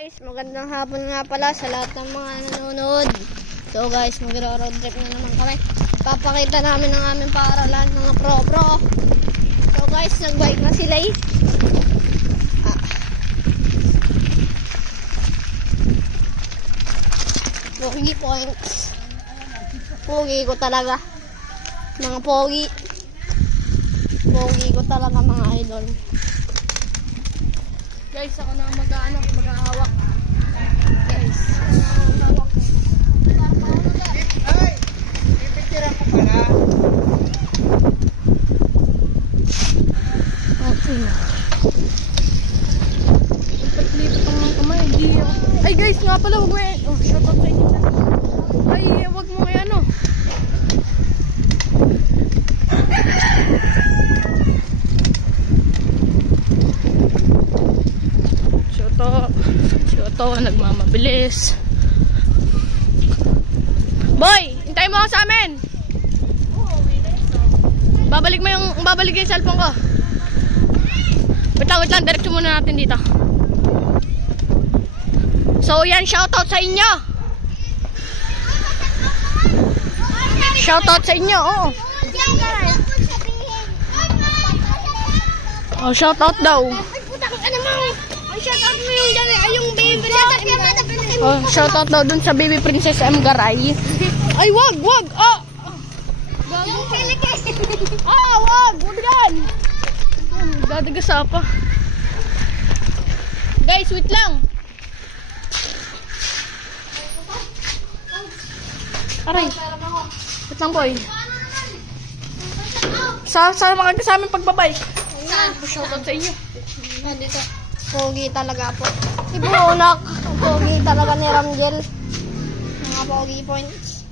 Guys, magandang hapon nga pala sa lahat ng mga nanonood. So guys, magro-road trip na naman kami. Papakita namin ang aming paaralan, mga pro-pro. So guys, nag-bike na sila eh. Pogi points. Pogi ko talaga. Mga pogi. Pogi ko talaga mga idol. Guys, ako na mag-ahawak. Guys, hawak. Ay! Pipicturean ko pala. Okay na. Lipat ang mga kamay. Ay guys, nga pala, huwag mo yan. Oh, shut up sa inyo. Ay, huwag mo yan, oh. Shoto, nagmamabilis. Boy, hintayin mo ako sa amin. Babalik yung cellphone ko. Wait lang, diretso muna natin dito. So yan, shoutout sa inyo. Shoutout sa inyo, oo. Oh, shoutout daw. Shoutout mo yung dyan, yung baby princess. Oh, shoutout daw dun sa baby princess M. Garay. Ay, wag! Ah! Wag yan! Dadagasa pa. Guys, wait lang. Aray. Wait lang, boy. Sa aming pagbabike. Shoutout sa inyo. Dito. Pogi talaga po. Ibunak. Pogi talaga ni Ramjel. Mga pogi points.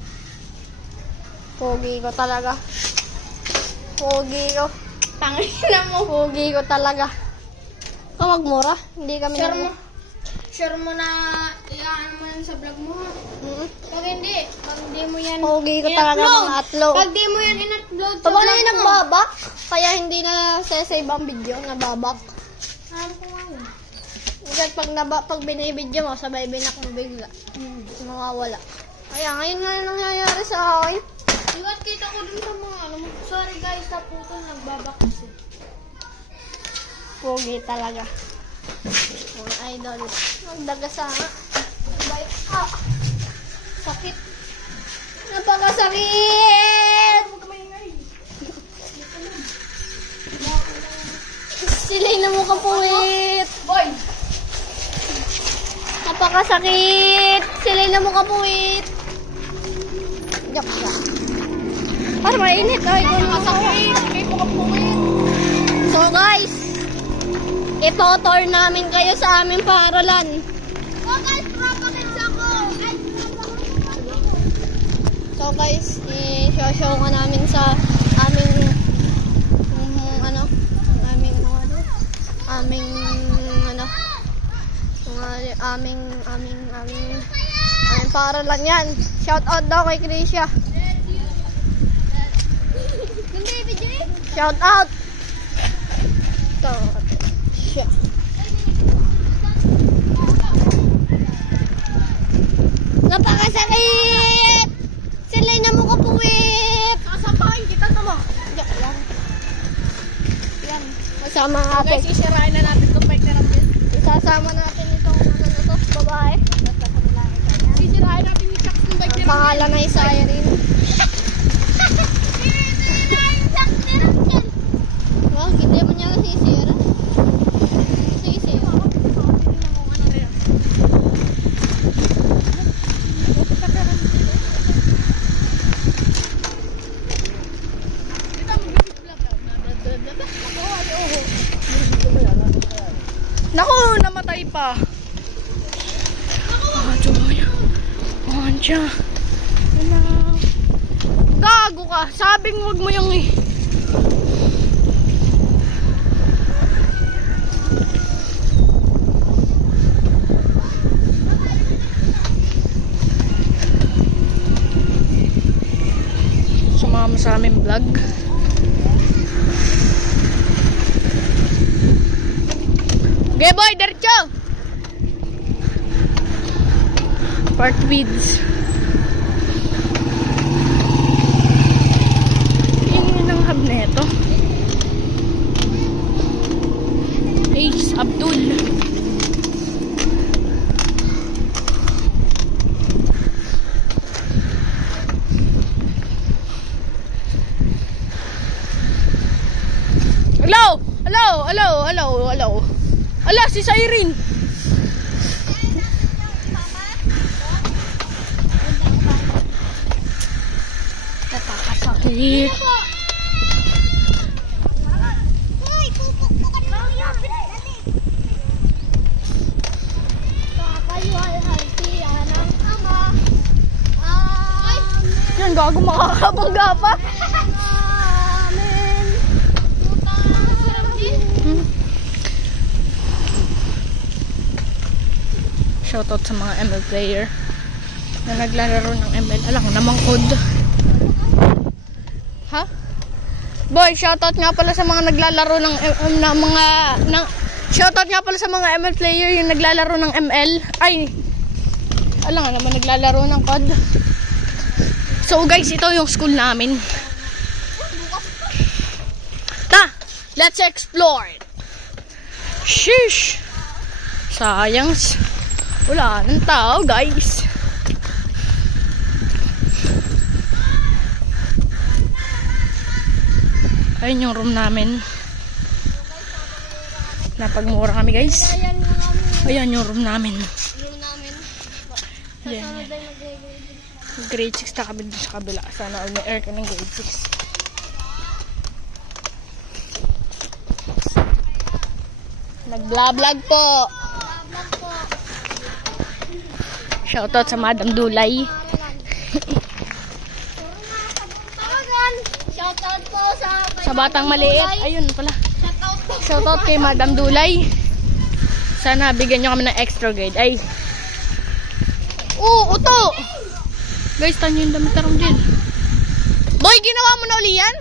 Pogi ko talaga. Pogi ko. Tangina mo. Pogi ko talaga. Ikaw magmura. Hindi kami Sure mo na ilaan mo yan sa vlog mo. Pag hindi mo yan Pogi ko talaga mga atlo. Pag di mo yan in-upload sa Pag vlog na nagbabak, kaya hindi na sasave ang video. Nababak. Alam ko nga yun. Pag binibidyo mo, sabay binak mo bigla. Mawawala. Kaya ngayon nga nangyayari sa akin. Iwan kita ko dun sa mga sorry guys, sa puto nagbabak kasi. Pogi talaga. Mga idol. Magdagasa nga. Sakit. Napakasakit! Silay na mo kapuwit! Boy! Napakasakit! Silay na mo kapuwit! Joke ka. Para mainit. Ay, Napakasakit! Kay mo kapuwit! So guys, ito-tour namin kayo sa aming paaralan. Oh guys, propaganda ako! So guys, i-show nga namin sa aming aming paaralan yan. Shout out daw kay Krisha. Shout out. Ito. Siya. Napakasakit! Silay na mo kapuwit! Kasapain kita mo. Yan. Masama ang ate. Guys, isirain na natin itong bike na natin. Isasama natin itong babae. Isirain natin yung shocks ng bike na natin. Pangalan na Isairin. Wow, hindi mo niya nasisira. Nasisira. Naku, namatay pa. Andiyan. Gago ka. Sabing wag mo yung sumama sa aming vlog. Okay boy, diretso! Park Weeds. Yun ang hub na ito. Ace Abdul. Hello! Hello! Hello! Hello! Hello! Ala, si Siren! Nakakasakit. Yan, gago, makakabangga pa. Shoutout sa mga ML player na naglalaro ng ML. Alam ko namang code. Ha? Boy, shoutout nga pala sa mga naglalaro ng shoutout nga pala sa mga ML player yung naglalaro ng ML. Ay, alam nga naman naglalaro ng code. So guys, ito yung school namin. Let's explore it. Sheesh. Sayang. Wala ng tao, guys. Ayun yung room namin. Napagmura kami, guys. Ayan yung room namin. Yan. Grade 6 na kami dun sa kabila. Sana all may air ka ng grade 6. Nag-vlog po. Shoutout sa Madam Dulay. Shoutout po sa batang maliit. Ayun pala. Shoutout kay Madam Dulay. Sana bigyan nyo kami ng extra grade. Ay. Uto! Guys, tanyo yung damit tarong din. Boy, ginawa mo na uli yan?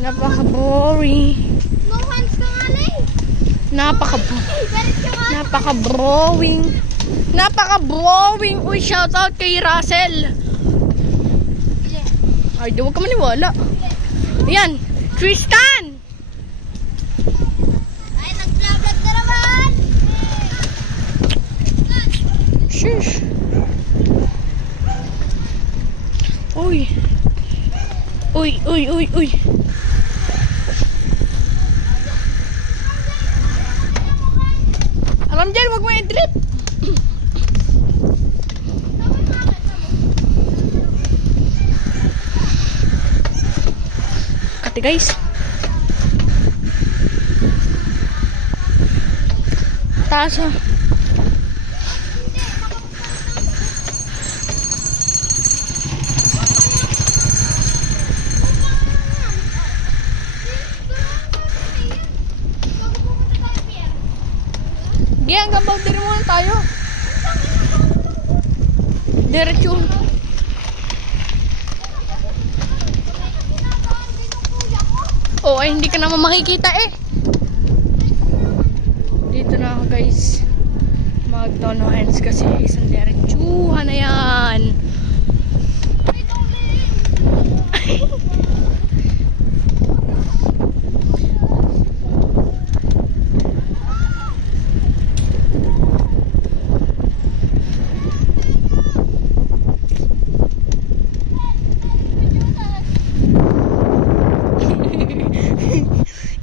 Napaka-boring. No hands ka nga na eh. Napaka-blowing. Uy, shoutout kay Russell. Ay, di wag ka maniwala. Ayan, Tristan. Ay, nag-vlog ka naman. Shush. Uy. Alam dyan, wag mo i-drip. Kati guys. Taas ha. Hanggang boundary muna tayo. Diretso. Oh, ay hindi ka naman makikita eh. Dito na ako guys. Mag-tono hands kasi isang diretsuhan na yan.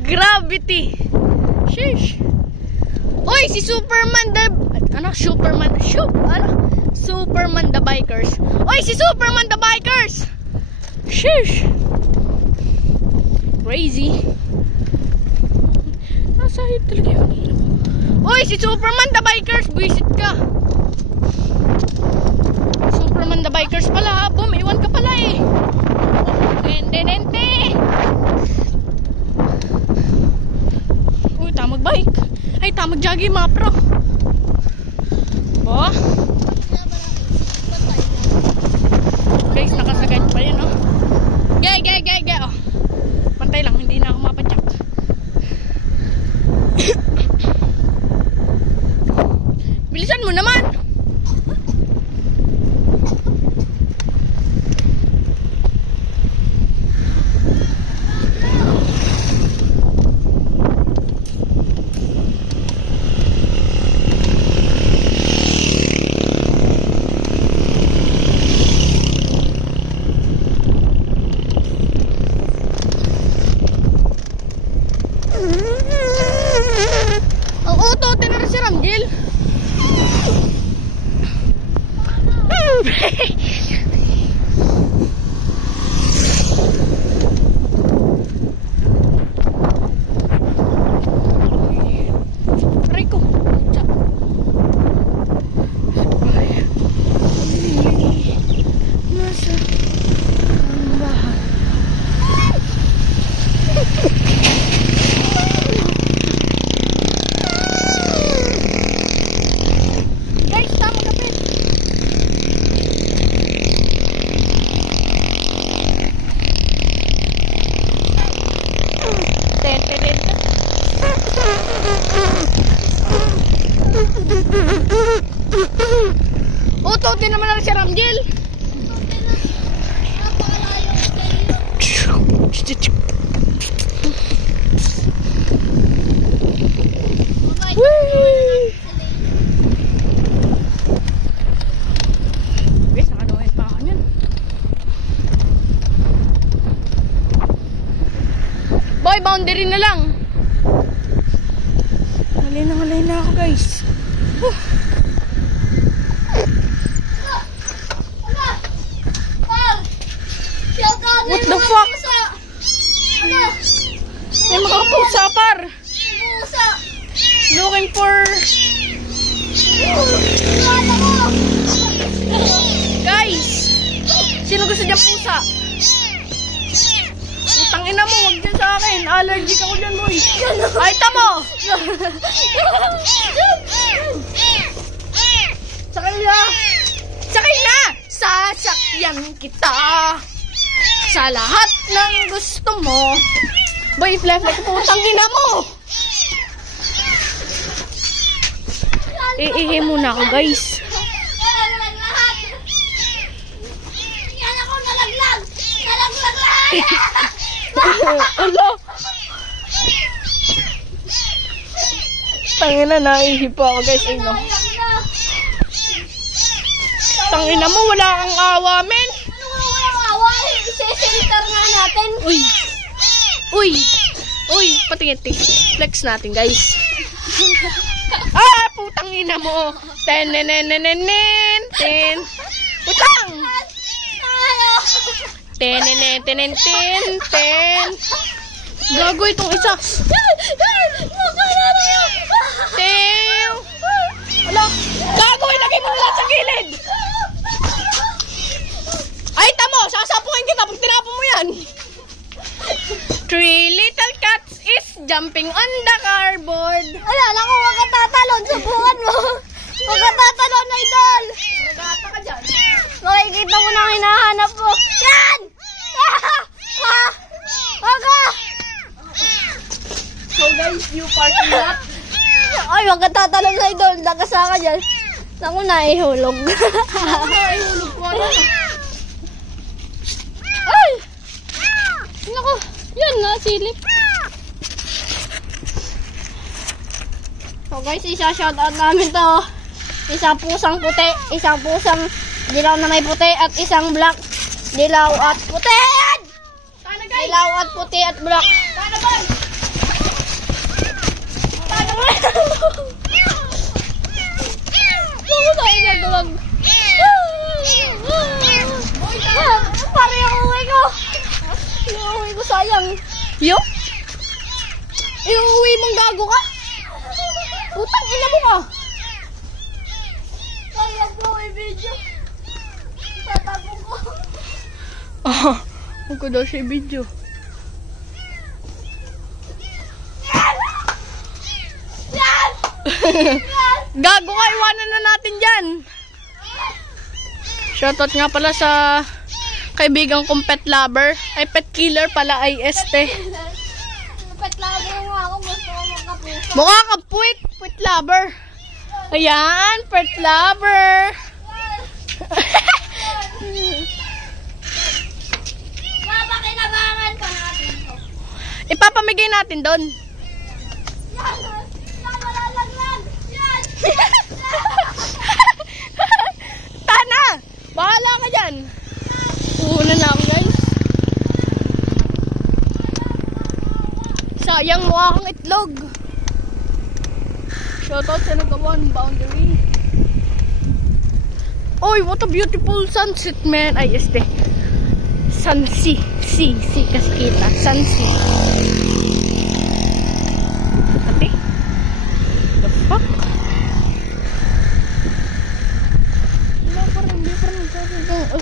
Gravity. Sheesh. Oy, si Superman Superman the Bikers. Oy, si Superman the Bikers. Sheesh. Crazy. Nasa hit talaga yun. Oy, si Superman the Bikers. Buisit ka. Superman the Bikers pala. Boom, iwan ka pala eh. Nente. Tamag bike. Ay, tamag jogging mga pro. Oh. Guys, nakasagay pa rin, no? Gay. Oh. Pantay lang, hindi na ako mapadyak. Bilisan Uto din naman lang si Ramjel. Guys, nakanuhin pa ako niyan. Boy, boundary na lang. Malay na ako, guys. What the fuck? May mga pusa, par. Looking for... Guys, sino gusto dyan pusa? Tangina mo, wag dyan sa akin. Allergic ako dyan, boy. Ay, tamo! Sakay na! Sakay na! Sasakyan kita! Sa lahat ng gusto mo. Boy, flex po, tangina mo! Iihi muna ako, guys. Yan ako nalaglag! Nalaglag lahat! Ano? Tangina, naihi pa ako, guys. Ay, no. Tangina mo, wala kang awa, men. Ano nga walang awa? Isesenter nga natin. Uy. Uy. Uy, patingin-ting. Flex natin, guys. Ah, putang ina mo. Ten-nen-nen-nen-nen. Ten. Putang. Ten-nen-nen-nen-nen. Gago itong isa. Ten. Ala. Gago, ilagay mo na sa gilid. Ay, tamo. Sasapukin kita pag tinapon mo yan. 3 little cats is jumping on the cardboard. Ala, naku, wag ka tatalon. Subukan mo. Wag ka tatalon, idol. Nagata ka dyan. Makikita mo na ang hinahanap mo. Yan! Wag ka! So guys, you party lot. Ay, wag ka tatalon sa idol. Nakasa ka dyan. Naku, naihulog. Nahihulog ko ano. Ay! Naku, yan na, silip. So guys, isa-shoutout namin to. Isang pusang puti, isang pusang dilaw na may puti, at isang black. Dilaw at puti! Sana guys. Dilaw at puti at black. Sana ba? Ano tayo nagawag? Pare yung uwi ko. Yung uwi ko sayang. Yo? Iuwi mong gago ka? Putang ina mo ka. Sayang ko yung video. Tatapon ko. Ah, huwag ko daw siya video. Gago ka, iwanan na natin dyan. Shoutout nga pala sa kaibigan kong pet lover. Ay, pet killer pala, ay este. Pet lover mo ako. Gusto ko magkapuso. Mukha ka puwit, pet lover. Ayan, pet lover. Papakinabangan pa natin to. Ipapamigay natin doon. Yan! Yan! Malalaglag! Yan! Tana! Bahala ka dyan. Una na ako, guys. Sayang mo akong itlog. Shoutout sa nagawan boundary. Oy, what a beautiful sunset, man. Ay, este. Sunsi. Si kasi kita. Sunsi. Ate? The fuck? Hindi pa rin sabi ko.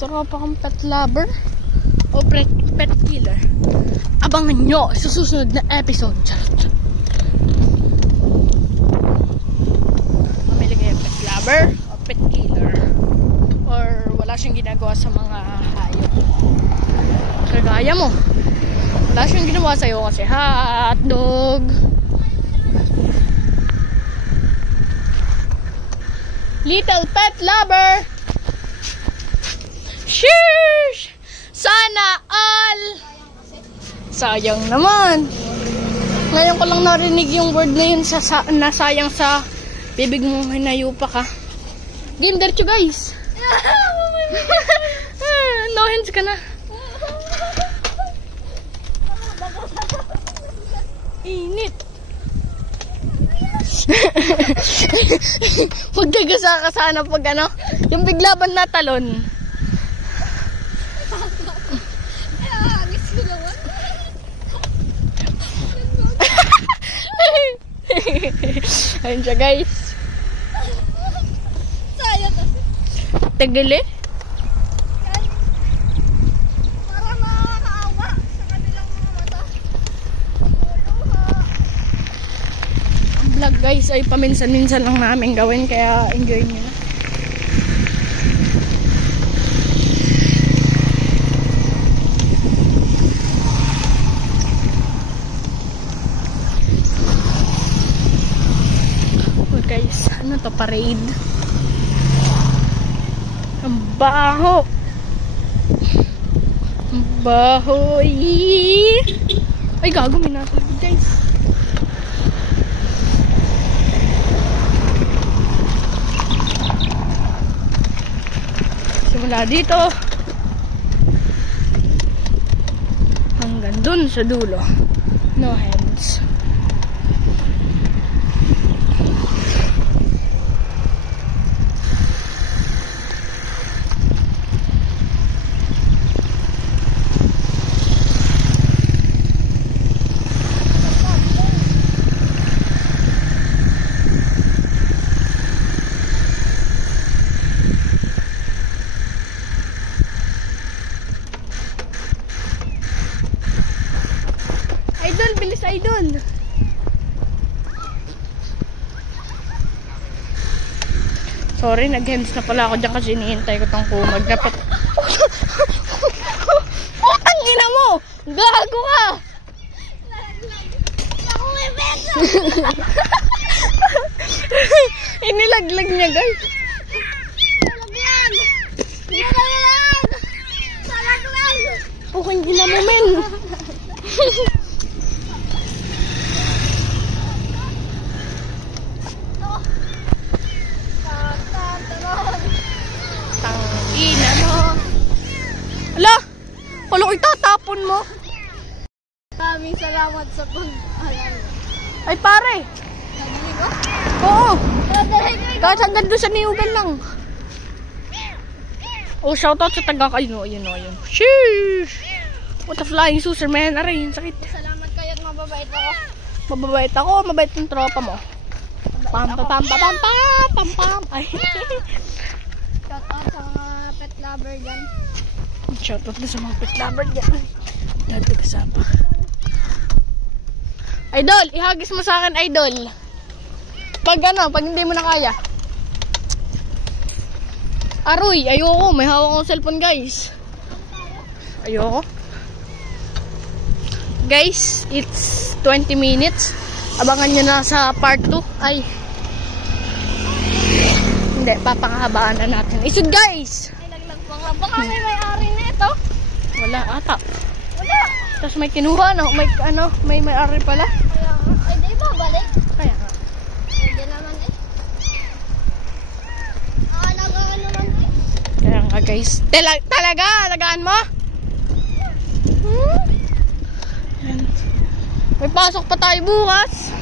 Tara pa kang pet lover o pet killer. Abangan nyo sa susunod na episode. Charot. Mamili kayo pet lover o pet killer. Or wala siyang ginagawa sa mga hayop. Kagaya mo. Wala siyang ginawa sa'yo kasi hotdog. Little pet lover. Sheesh! Sana all. Sayang naman. Ngayon ko lang narinig yung word na yun na sayang sa bibig mo. Hinayupa ka. Game diretso guys. No hands ka na. Init. Magkagasa ka sana pag ano, yung biglaban na talon. Ayun siya guys. Sayang kasi. Tagal eh. Para makakaawa sa kanilang mga mata. Ang vlog guys ay paminsan-minsan lang namin gawin, kaya enjoy nyo na. Oh guys, ano to, parade? Ang baho. Ang baho. Ay gago, may nasalagid guys. Simula dito hanggang dun sa dulo. No hands. Idol, bilis idol. Sorry, nag-hands na pala ako dyan kasi hinihintay ko tong kumag. Dapat... Putang ina mo! Gago ka! Ako may beso! Inilaglag niya guys. Nalaglag! Nalaglag! Nalaglag! Pukang ina mo men. Tangina mo. Ala! Kala ko itatapon mo. Maraming salamat sa pag-alala. Ay pare. Nabili ko? Oo. Nabili ko! Kahit hanggang doon sa niyugan lang. Oh, shoutout sa taga kayo. Ayun o, ayun. Sheesh! What a flying saucer, man. Aray, yung sakit. Salamat kayo at mababait ako. Mababait ako, mabait yung tropa mo. Pam pam pam pam pam pam pam pam. Ay. Shout out sa mga pet lover dyan. Shoutout na sa mga pet lover dyan. Dati kasama. Idol, ihagis mo sa akin, idol. Pag ano, pag hindi mo na kaya. Aroy, ayoko. May hawak akong cellphone, guys. Ayoko. Guys, it's 20 minutes. Abangan nyo na sa part 2. Ay. Hindi, papakahabaan na natin. Isud, guys! Ay, laglag pa nga. Baka may may-ari na ito. Wala ata. Wala. Tapos may kinuha, no? May may-ari pala. Kaya, ay, di ba balik? Kaya nga. Pwede naman eh. Alagaan naman eh. Kaya nga, guys. Talaga? Alagaan mo? May pasok pa tayo bukas.